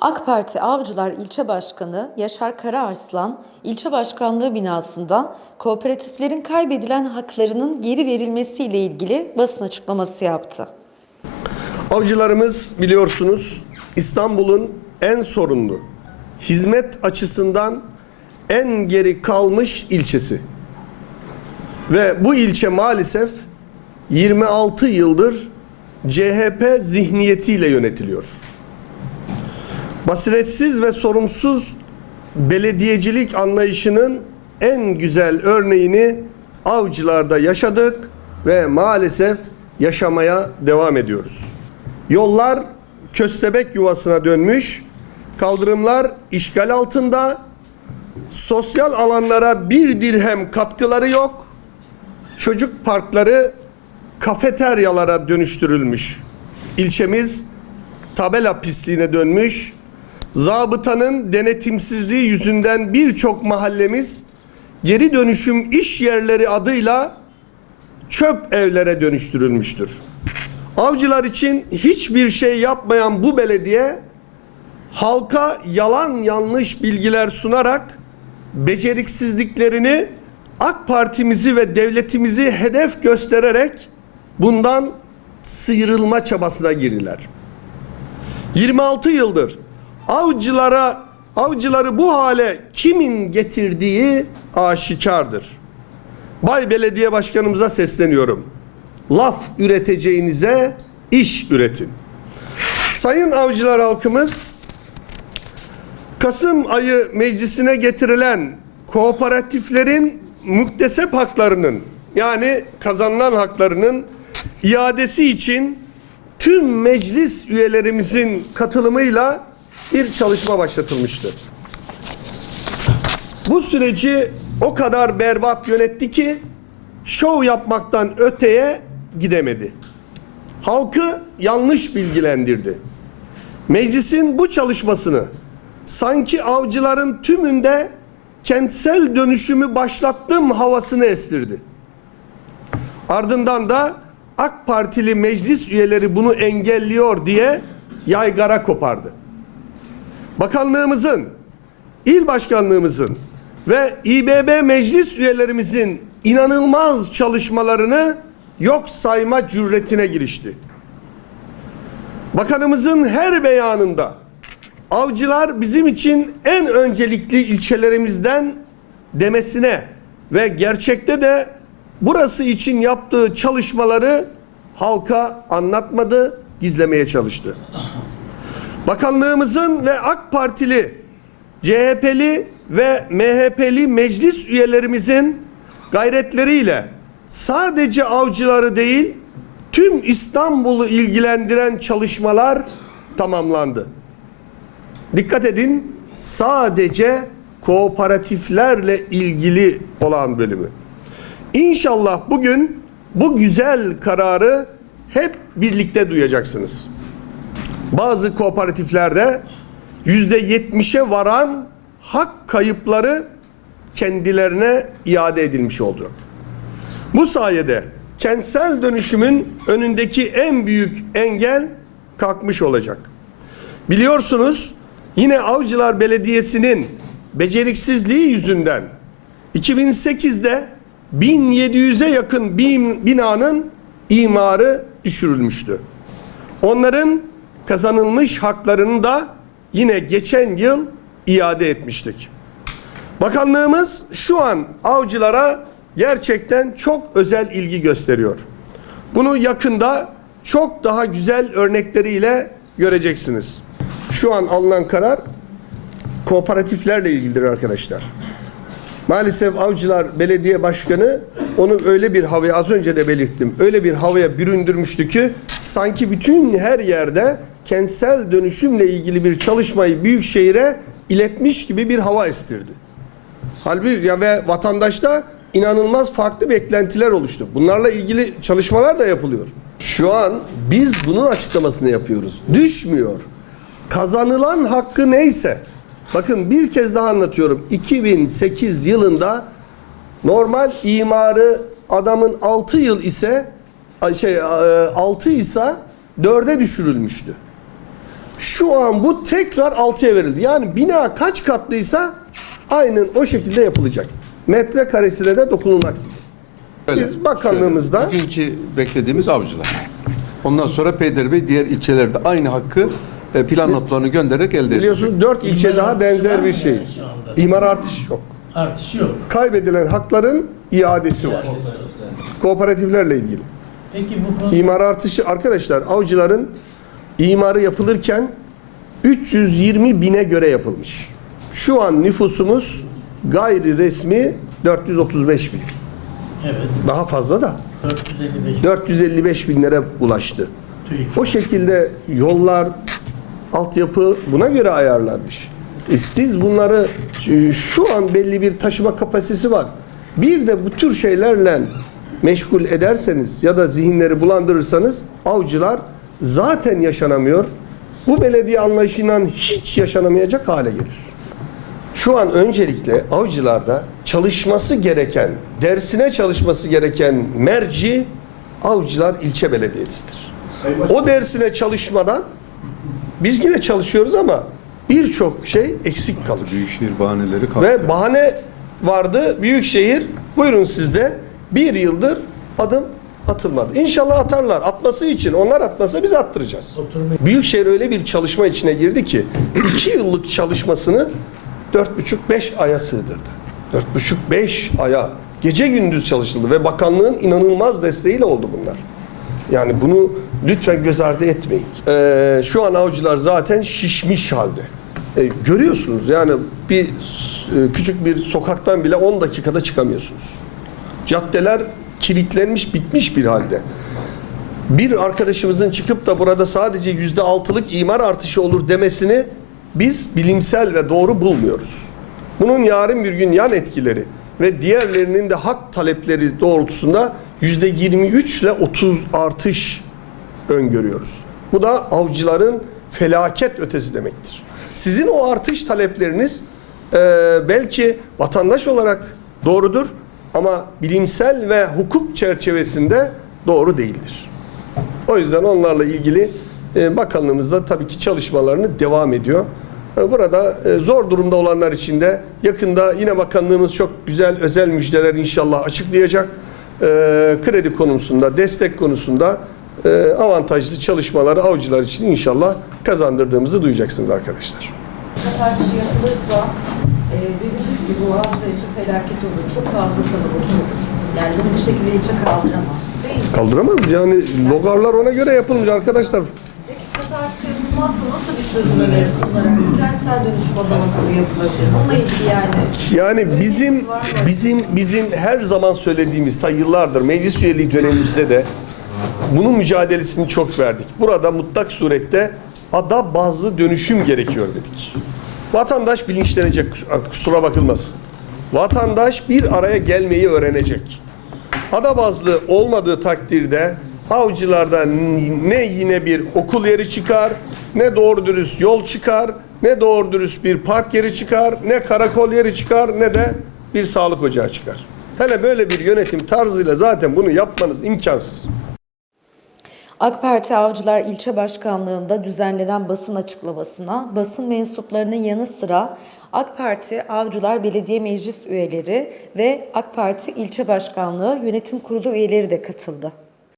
AK Parti Avcılar İlçe Başkanı Yaşar Karaarslan, ilçe başkanlığı binasında kooperatiflerin kaybedilen haklarının geri verilmesiyle ilgili basın açıklaması yaptı. Avcılarımız biliyorsunuz İstanbul'un en sorunlu, hizmet açısından en geri kalmış ilçesi. Ve bu ilçe maalesef 26 yıldır CHP zihniyetiyle yönetiliyor. Basiretsiz ve sorumsuz belediyecilik anlayışının en güzel örneğini avcılarda yaşadık ve maalesef yaşamaya devam ediyoruz. Yollar köstebek yuvasına dönmüş, kaldırımlar işgal altında, sosyal alanlara bir dirhem katkıları yok, çocuk parkları kafeteryalara dönüştürülmüş. İlçemiz tabela pisliğine dönmüş, zabıtanın denetimsizliği yüzünden birçok mahallemiz geri dönüşüm iş yerleri adıyla çöp evlere dönüştürülmüştür. Avcılar için hiçbir şey yapmayan bu belediye halka yalan yanlış bilgiler sunarak beceriksizliklerini AK Partimizi ve devletimizi hedef göstererek bundan sıyrılma çabasına girdiler. 26 yıldır avcılara avcıları bu hale kimin getirdiği aşikardır. Bay Belediye Başkanımıza sesleniyorum. Laf üreteceğinize iş üretin. Sayın avcılar halkımız Kasım ayı meclisine getirilen kooperatiflerin muktesep haklarının yani kazanılan haklarının iadesi için tüm meclis üyelerimizin katılımıyla bir çalışma başlatılmıştı. Bu süreci o kadar berbat yönetti ki şov yapmaktan öteye gidemedi. Halkı yanlış bilgilendirdi. Meclisin bu çalışmasını sanki avcıların tümünde kentsel dönüşümü başlattım havasını estirdi. Ardından da AK Partili meclis üyeleri bunu engelliyor diye yaygara kopardı. Bakanlığımızın, il başkanlığımızın ve İBB meclis üyelerimizin inanılmaz çalışmalarını yok sayma cüretine girişti. Bakanımızın her beyanında avcılar bizim için en öncelikli ilçelerimizden demesine ve gerçekte de burası için yaptığı çalışmaları halka anlatmadı, gizlemeye çalıştı. Bakanlığımızın ve AK Partili, CHP'li ve MHP'li meclis üyelerimizin gayretleriyle sadece avcıları değil, tüm İstanbul'u ilgilendiren çalışmalar tamamlandı. Dikkat edin, sadece kooperatiflerle ilgili olan bölümü. İnşallah bugün bu güzel kararı hep birlikte duyacaksınız. Bazı kooperatiflerde yüzde yetmişe varan hak kayıpları kendilerine iade edilmiş olacak. Bu sayede kentsel dönüşümün önündeki en büyük engel kalkmış olacak. Biliyorsunuz yine Avcılar Belediyesi'nin beceriksizliği yüzünden 2008'de 1700'e yakın bin, binanın imarı düşürülmüştü. Onların kazanılmış haklarını da yine geçen yıl iade etmiştik. Bakanlığımız şu an avcılara gerçekten çok özel ilgi gösteriyor. Bunu yakında çok daha güzel örnekleriyle göreceksiniz. Şu an alınan karar kooperatiflerle ilgilidir arkadaşlar. Maalesef Avcılar Belediye Başkanı onu öyle bir havaya az önce de belirttim. Öyle bir havaya büründürmüştü ki sanki bütün her yerde kentsel dönüşümle ilgili bir çalışmayı büyükşehire iletmiş gibi bir hava estirdi. Halbuki ya ve vatandaşta inanılmaz farklı beklentiler oluştu. Bunlarla ilgili çalışmalar da yapılıyor. Şu an biz bunun açıklamasını yapıyoruz. Düşmüyor. Kazanılan hakkı neyse Bakın bir kez daha anlatıyorum. 2008 yılında normal imarı adamın 6 yıl ise şey 6 ise 4'e düşürülmüştü. Şu an bu tekrar 6'ya verildi. Yani bina kaç katlıysa aynen o şekilde yapılacak. Metrekaresine de dokunulmaksızın. Öyle. Biz bakanlığımızda- Şöyle, bugünkü beklediğimiz avcılar. Ondan sonra Peyderpey diğer ilçelerde aynı hakkı e, plan notlarını göndererek elde edecek. Biliyorsunuz 4 ilçe İmar daha artışı benzer bir şey. İmar artışı yok. Artış yok. Kaybedilen hakların iadesi var. Kooperatiflerle ilgili. Peki bu konu İmar artışı arkadaşlar avcıların imarı yapılırken 320 bine göre yapılmış. Şu an nüfusumuz gayri resmi 435 bin. evet Daha fazla da 455 455 binlere ulaştı. O şekilde yollar, altyapı buna göre ayarlanmış. E siz bunları e, şu an belli bir taşıma kapasitesi var. Bir de bu tür şeylerle meşgul ederseniz ya da zihinleri bulandırırsanız avcılar zaten yaşanamıyor. Bu belediye anlayışıyla hiç yaşanamayacak hale gelir. Şu an öncelikle avcılarda çalışması gereken, dersine çalışması gereken merci Avcılar İlçe Belediyesi'dir. O dersine çalışmadan biz yine çalışıyoruz ama birçok şey eksik kalır. Büyükşehir bahaneleri kalktı. Ve bahane vardı Büyükşehir buyurun sizde bir yıldır adım atılmadı. İnşallah atarlar. Atması için onlar atmasa biz attıracağız. Büyükşehir öyle bir çalışma içine girdi ki iki yıllık çalışmasını dört buçuk beş aya sığdırdı. Dört buçuk beş aya gece gündüz çalışıldı ve bakanlığın inanılmaz desteğiyle oldu bunlar. Yani bunu lütfen göz ardı etmeyin. Ee, şu an avcılar zaten şişmiş halde. Ee, görüyorsunuz yani bir e, küçük bir sokaktan bile 10 dakikada çıkamıyorsunuz. Caddeler kilitlenmiş bitmiş bir halde. Bir arkadaşımızın çıkıp da burada sadece yüzde altılık imar artışı olur demesini biz bilimsel ve doğru bulmuyoruz. Bunun yarın bir gün yan etkileri ve diğerlerinin de hak talepleri doğrultusunda yüzde 23 ile 30 artış öngörüyoruz. Bu da avcıların felaket ötesi demektir. Sizin o artış talepleriniz e, belki vatandaş olarak doğrudur ama bilimsel ve hukuk çerçevesinde doğru değildir. O yüzden onlarla ilgili e, bakanlığımız da tabii ki çalışmalarını devam ediyor. E, Burada e, zor durumda olanlar için de yakında yine bakanlığımız çok güzel özel müjdeler inşallah açıklayacak. Kredi konusunda, destek konusunda avantajlı çalışmaları avcılar için inşallah kazandırdığımızı duyacaksınız arkadaşlar. Tartışı yapılırsa gibi bu avcılar için felaket olur. Çok fazla kalabalık olur. Yani bunu bir şekilde ilçe kaldıramaz. Değil mi? Kaldıramaz yani logarlar ona göre yapılmış arkadaşlar. Peki kasa artışı yapılmazsa nasıl bir çözüm önerisi sunarak kentsel dönüşüm adamakları yapılabilir? Onunla ilgili yani. Yani bizim bizim bizim her zaman söylediğimiz ta yıllardır meclis üyeliği dönemimizde de bunun mücadelesini çok verdik. Burada mutlak surette ada bazlı dönüşüm gerekiyor dedik. Vatandaş bilinçlenecek kusura bakılmasın. Vatandaş bir araya gelmeyi öğrenecek. Ada bazlı olmadığı takdirde avcılardan ne yine bir okul yeri çıkar, ne doğru dürüst yol çıkar, ne doğru dürüst bir park yeri çıkar, ne karakol yeri çıkar, ne de bir sağlık ocağı çıkar. Hele böyle bir yönetim tarzıyla zaten bunu yapmanız imkansız. AK Parti Avcılar İlçe Başkanlığı'nda düzenlenen basın açıklamasına basın mensuplarının yanı sıra AK Parti Avcılar Belediye Meclis üyeleri ve AK Parti İlçe Başkanlığı Yönetim Kurulu üyeleri de katıldı.